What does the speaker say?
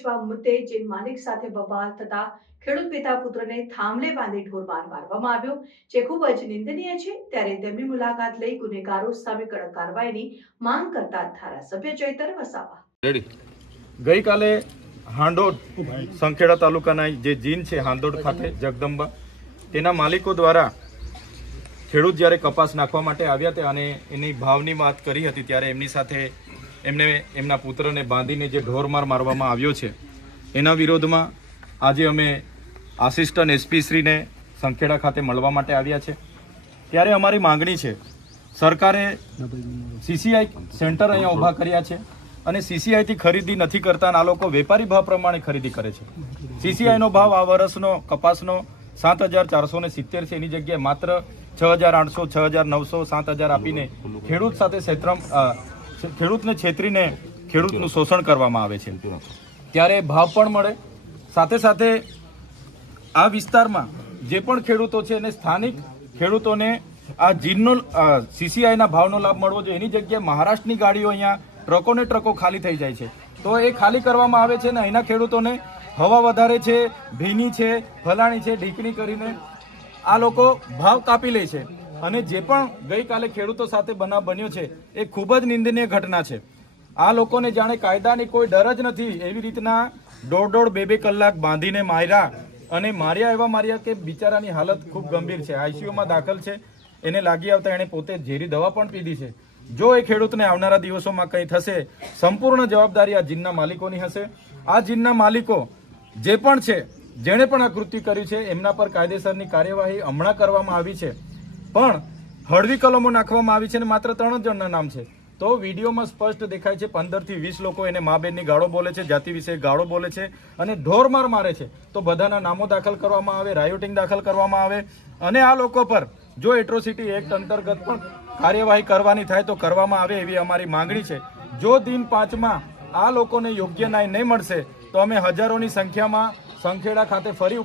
વેચવા મુદ્દે જીન માલિક સાથે બબાલ થતા ખેડૂત પિતા પુત્રને થાંભલે બાંધી ઢોરમાર મારવામાં આવ્યો, જે ખૂબ જ નિંદનીય છે। ત્યારે તેમની મુલાકાત લઈ ગુનેગારો સામે કડક કાર્યવાહીની માંગ કરતા ધારાસભ્ય ચૈતર વસાવા ગઈકાલે હાંડોદ સંખેડા તાલુકાના જે જીન છે હાંડોદ ખાતે જગદંબા તેના માલિકો દ્વારા ખેડૂત જ્યારે કપાસ નાખવા માટે આવ્યા હતા અને એની ભાવની વાત કરી હતી ત્યારે એમની સાથે એમને એમના પુત્રને બાંધીને જે ઢોરમાર મારવામાં આવ્યો છે એના વિરોધમાં આજે અમે આસિસ્ટન્ટ એસપી શ્રીને સંખેડા ખાતે મળવા માટે આવ્યા છે। ત્યારે અમારી માંગણી છે, સરકારે સીસીઆઈ સેન્ટર અહીંયા ઊભા કર્યા છે અને સીસીઆઈથી ખરીદી નથી કરતા, આ લોકો વેપારી ભાવ પ્રમાણે ખરીદી કરે છે। સીસીઆઈનો ભાવ આ વર્ષનો કપાસનો 7,470 છે, એની જગ્યાએ માત્ર 6,800, 6,900, 7,000 આપીને ખેડૂત સાથે ખેડૂતને છેતરીને ખેડૂતનું શોષણ કરવામાં આવે છે। ત્યારે ભાવ પણ મળે, સાથે સાથે આ વિસ્તારમાં જે પણ ખેડૂતો છે એને સ્થાનિક ખેડૂતોને આ જીનનો સીસીઆઈના ભાવનો લાભ મળવો જોઈએ। એની જગ્યાએ મહારાષ્ટ્રની ગાડીઓ અહીંયા ટ્રકોને ટ્રકો ખાલી થઈ જાય છે, તો એ ખાલી કરવામાં આવે છે ને અહીંના ખેડૂતોને હવા વધારે છે, ભીની છે, ફલાણી છે, ઢીકણી કરીને આ લોકો ભાવ કાપી લે છે। અને જે પણ ગઈકાલે ખેડૂતો સાથે બનાવ બન્યો છે એ ખૂબ જ નિંદનીય ઘટના છે। આ લોકોને જાણે કાયદાની કોઈ ડર જ નથી, એવી રીતના 1.5-2 કલાક બાંધીને માર્યા અને માર્યા એવા માર્યા કે બિચારાની હાલત ખૂબ ગંભીર છે, આઈસીયુમાં દાખલ છે। એને લાગી આવતા એણે પોતે ઝેરી દવા પણ પીધી છે। જો એ ખેડૂતને આવનારા દિવસોમાં કંઈ થશે, સંપૂર્ણ જવાબદારી આ જીનના માલિકોની હશે। આ જીનના માલિકો જે પણ છે, જેણે પણ આ કૃત્ય કર્યું છે એમના પર કાયદેસરની કાર્યવાહી હમણાં કરવામાં આવી છે, પણ હળવી કલમો નાખવામાં આવી છે અને માત્ર 3 જણના નામ છે। તો વિડીયોમાં સ્પષ્ટ દેખાય છે 15 થી 20 લોકો એને મા બેનની ગાળો બોલે છે, જાતિ વિશે ગાળો બોલે છે અને ઢોરમાર મારે છે। તો બધાના નામો દાખલ કરવામાં આવે, રાયોટિંગ દાખલ કરવામાં આવે અને આ લોકો પર જો એટ્રોસિટી એક્ટ અંતર્ગત પણ કાર્યવાહી કરવાની થાય તો કરવામાં આવે, એવી અમારી માંગણી છે। જો દિન 5માં આ લોકોને યોગ્ય ન્યાય નહીં મળશે તો અમે હજારોની સંખ્યામાં સંખેડા ખાતે ફરી